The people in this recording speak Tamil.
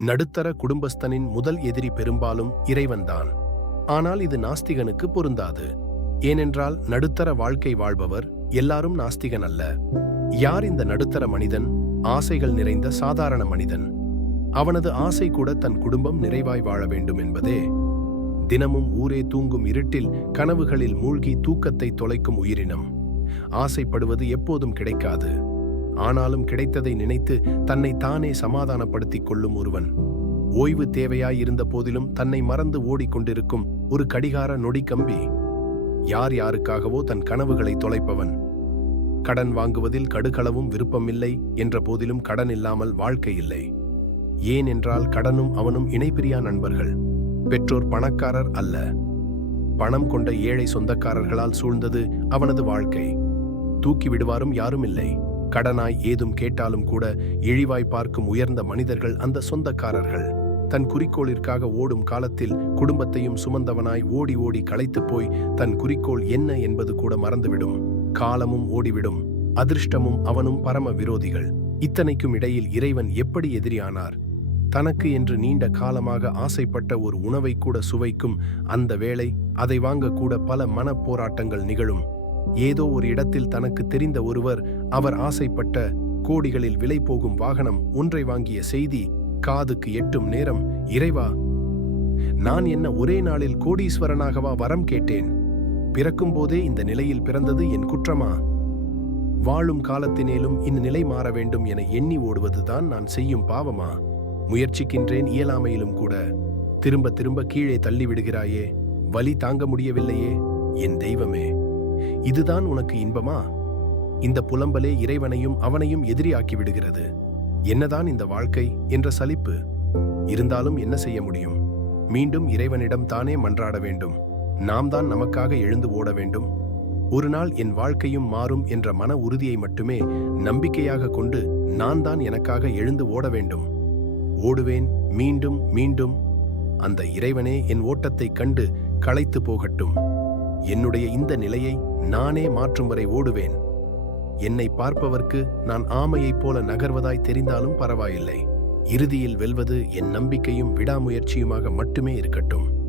நடுத்தர குடும்பஸ்தனின் முதல் எதிரி பெரும்பாலும் இறைவன்தான். ஆனால் இது நாஸ்திகனுக்கு பொருந்தாது. ஏனென்றால் நடுத்தர வாழ்க்கை வாழ்பவர் எல்லாரும் நாஸ்திகன் அல்ல. யார் இந்த நடுத்தர மனிதன்? ஆசைகள் நிறைந்த சாதாரண மனிதன். அவனது ஆசை கூட தன் குடும்பம் நிறைவாய் வாழ வேண்டும் என்பதே. தினமும் ஊரே தூங்கும் இருட்டில் கனவுகளில் மூழ்கி தூக்கத்தை தொலைக்கும் உயிரினம். ஆசைப்படுவது எப்போதும் கிடைக்காது. ஆனாலும் கிடைத்ததை நினைத்து தன்னை தானே சமாதானப்படுத்திக் கொள்ளும் ஒருவன். ஓய்வு தேவையாய் இருந்த போதிலும் தன்னை மறந்து ஓடிக்கொண்டிருக்கும் ஒரு கடிகார நொடி கம்பி. யார் யாருக்காகவோ தன் கனவுகளை தொலைப்பவன். கடன் வாங்குவதில் கடுகளவும் விருப்பமில்லை என்ற போதிலும் கடன் இல்லாமல் வாழ்க்கை இல்லை. ஏன் என்றால் கடனும் அவனும் இணைபிரியா நண்பர்கள். பெற்றோர் பணக்காரர் அல்ல. பணம் கொண்ட ஏழை சொந்தக்காரர்களால் சூழ்ந்தது அவனது வாழ்க்கை. தூக்கி விடுவாரும் யாரும் இல்லை கடனாய் ஏதும் கேட்டாலும் கூட இழிவாய் பார்க்கும் உயர்ந்த மனிதர்கள் அந்த சொந்தக்காரர்கள். தன் குறிக்கோளிற்காக ஓடும் காலத்தில் குடும்பத்தையும் சுமந்தவனாய் ஓடி ஓடி களைத்துப் போய் தன் குறிக்கோள் என்ன என்பது கூட மறந்துவிடும். காலமும் ஓடிவிடும். அதிர்ஷ்டமும் அவனும் பரம விரோதிகள். இத்தனைக்கும் இடையில் இறைவன் எப்படி எதிரியானார்? தனக்கு என்று நீண்ட காலமாக ஆசைப்பட்ட ஒரு உணவை கூட சுவைக்கும் அந்த வேளை அதை வாங்கக்கூட பல மனப்போராட்டங்கள் நிகழும். ஏதோ ஒரு இடத்தில் தனக்கு தெரிந்த ஒருவர் அவர் ஆசைப்பட்ட கோடிகளில் விலை போகும் வாகனம் ஒன்றை வாங்கிய செய்தி காதுக்கு எட்டும் நேரம் இறைவா நான் என்ன ஒரே நாளில் கோடீஸ்வரனாகவா வரம் கேட்டேன்? பிறக்கும் போதே இந்த நிலையில் பிறந்தது என் குற்றமா? வாழும் காலத்தினேலும் இந்நிலை மாற வேண்டும் என எண்ணி ஓடுவதுதான் நான் செய்யும் பாவமா? முயற்சிக்கின்றேன் இயலாமையிலும் கூட. திரும்ப திரும்ப கீழே தள்ளிவிடுகிறாயே வலி தாங்க முடியவில்லையே என் தெய்வமே. இதுதான் உனக்கு இன்பமா? இந்த புலம்பலே இறைவனையும் அவனையும் எதிரியாக்கி விடுகிறது. என்னதான் இந்த வாழ்க்கை? என்ற சலிப்பு. இருந்தாலும் என்ன செய்ய முடியும்? மீண்டும் இறைவனிடம் தானே மன்றாட வேண்டும். நாம் தான் நமக்காக எழுந்து ஓட வேண்டும். ஒரு நாள் என் வாழ்க்கையும் மாறும் என்ற மன உறுதியை மட்டுமே நம்பிக்கையாக கொண்டு நான் தான் எனக்காக எழுந்து ஓட வேண்டும். ஓடுவேன் மீண்டும் மீண்டும். அந்த இறைவனே என் ஓட்டத்தைக் கண்டு களைத்து போகட்டும். என்னுடைய இந்த நிலையை நானே மாற்றும் வரை ஓடுவேன். என்னை பார்ப்பவர்க்கு நான் ஆமையைப் போல நகர்வதாய் தெரிந்தாலும் பரவாயில்லை. இறுதியில் வெல்வது என் நம்பிக்கையும் விடாமுயற்சியுமாக மட்டுமே இருக்கட்டும்.